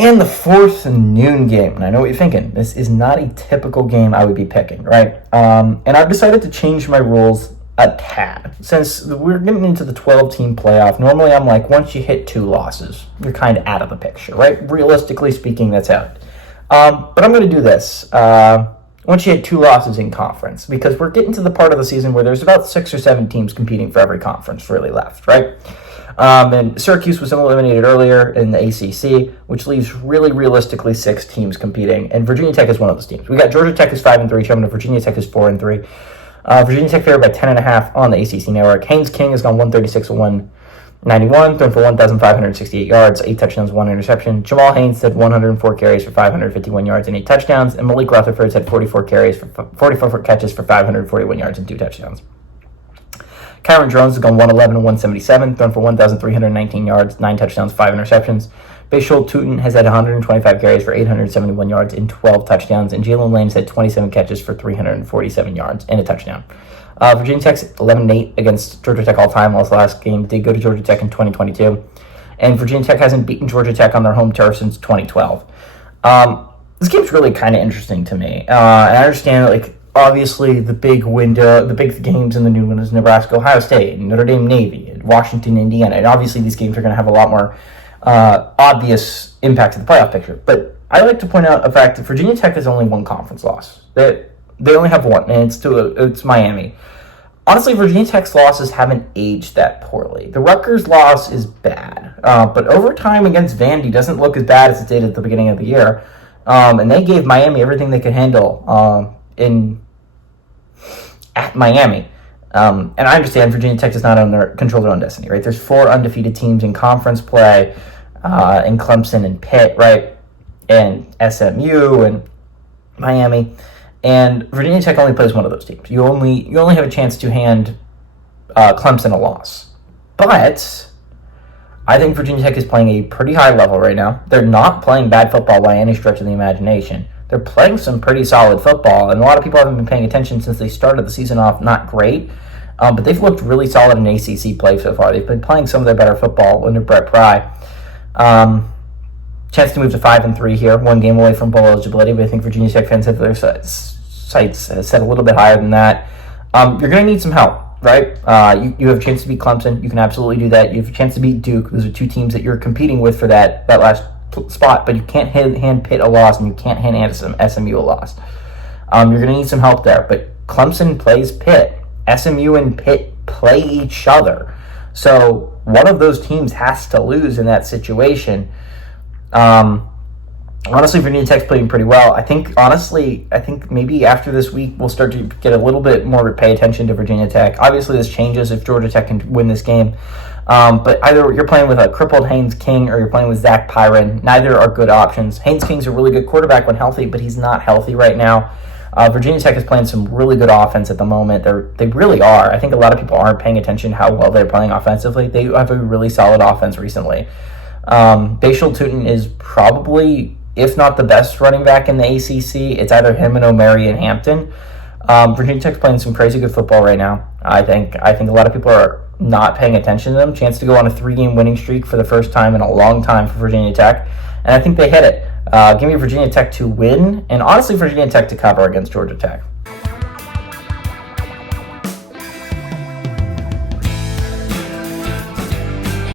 And the fourth noon game. And I know what you're thinking. This is not a typical game I would be picking, right? And I've decided to change my rules a tad. Since we're getting into the 12-team playoff, normally I'm like, once you hit 2 losses, you're kind of out of the picture, right? Realistically speaking, that's out. But I'm going to do this. Once you hit 2 losses in conference, because we're getting to the part of the season where there's about 6 or 7 teams competing for every conference really left, right? And Syracuse was eliminated earlier in the ACC, which leaves really realistically 6 teams competing, and Virginia Tech is one of those teams. We got Georgia Tech is 5-3, coming to Virginia Tech is 4-3. Virginia Tech favored by 10.5 on the ACC network. Haynes King has gone 136-191, thrown for 1,568 yards, 8 touchdowns, 1 interception. Jamal Haynes had 104 carries for 551 yards and 8 touchdowns, and Malik Rutherford had 44 catches for 541 yards and 2 touchdowns. Kyron Jones has gone 111-177, thrown for 1,319 yards, 9 touchdowns, 5 interceptions. Bashul Tutin has had 125 carries for 871 yards and 12 touchdowns, and Jalen Lane has had 27 catches for 347 yards and a touchdown. Virginia Tech's 11-8 against Georgia Tech all-time. Last game did go to Georgia Tech in 2022. And Virginia Tech hasn't beaten Georgia Tech on their home turf since 2012. This game's really kind of interesting to me. And I understand that, like, obviously the big window, the big games in the new one is Nebraska, Ohio State, Notre Dame, Navy, Washington, Indiana. And obviously these games are going to have a lot more obvious impact to the playoff picture. But I like to point out the fact that Virginia Tech has only 1 conference loss. They only have 1, and it's Miami. Honestly, Virginia Tech's losses haven't aged that poorly. The Rutgers loss is bad, but overtime against Vandy doesn't look as bad as it did at the beginning of the year. And they gave Miami everything they could handle at Miami. And I understand Virginia Tech does not control their own destiny, right? There's 4 undefeated teams in conference play, in Clemson and Pitt, right? And SMU and Miami. And Virginia Tech only plays one of those teams. You only have a chance to hand Clemson a loss. But I think Virginia Tech is playing a pretty high level right now. They're not playing bad football by any stretch of the imagination. They're playing some pretty solid football, and a lot of people haven't been paying attention since they started the season off not great. But they've looked really solid in ACC play so far. They've been playing some of their better football under Brett Pry. Chance to move to 5-3 here, 1 game away from bowl eligibility, but I think Virginia Tech fans have their sights set a little bit higher than that. You're going to need some help, right? You have a chance to beat Clemson. You can absolutely do that. You have a chance to beat Duke. Those are 2 teams that you're competing with for that last spot, but you can't hand Pitt a loss, and you can't hand SMU a loss. You're going to need some help there, but Clemson plays Pitt. SMU and Pitt play each other. So one of those teams has to lose in that situation. Honestly, Virginia Tech's playing pretty well. I think maybe after this week we'll start to get a little bit more pay attention to Virginia Tech. Obviously, this changes if Georgia Tech can win this game. But either you're playing with a crippled Haynes King or you're playing with Zach Pyron. Neither are good options. Haynes King's a really good quarterback when healthy, but he's not healthy right now. Virginia Tech is playing some really good offense at the moment. They really are. I think a lot of people aren't paying attention how well they're playing offensively. They have a really solid offense recently. Bashul Tutin is probably, if not the best running back in the ACC. It's either him and O'Mary and Hampton. Virginia Tech's playing some crazy good football right now. I think a lot of people are not paying attention to them. Chance to go on a 3-game winning streak for the first time in a long time for Virginia Tech, and I think they hit it. Give me Virginia Tech to win, and honestly Virginia Tech to cover against Georgia Tech.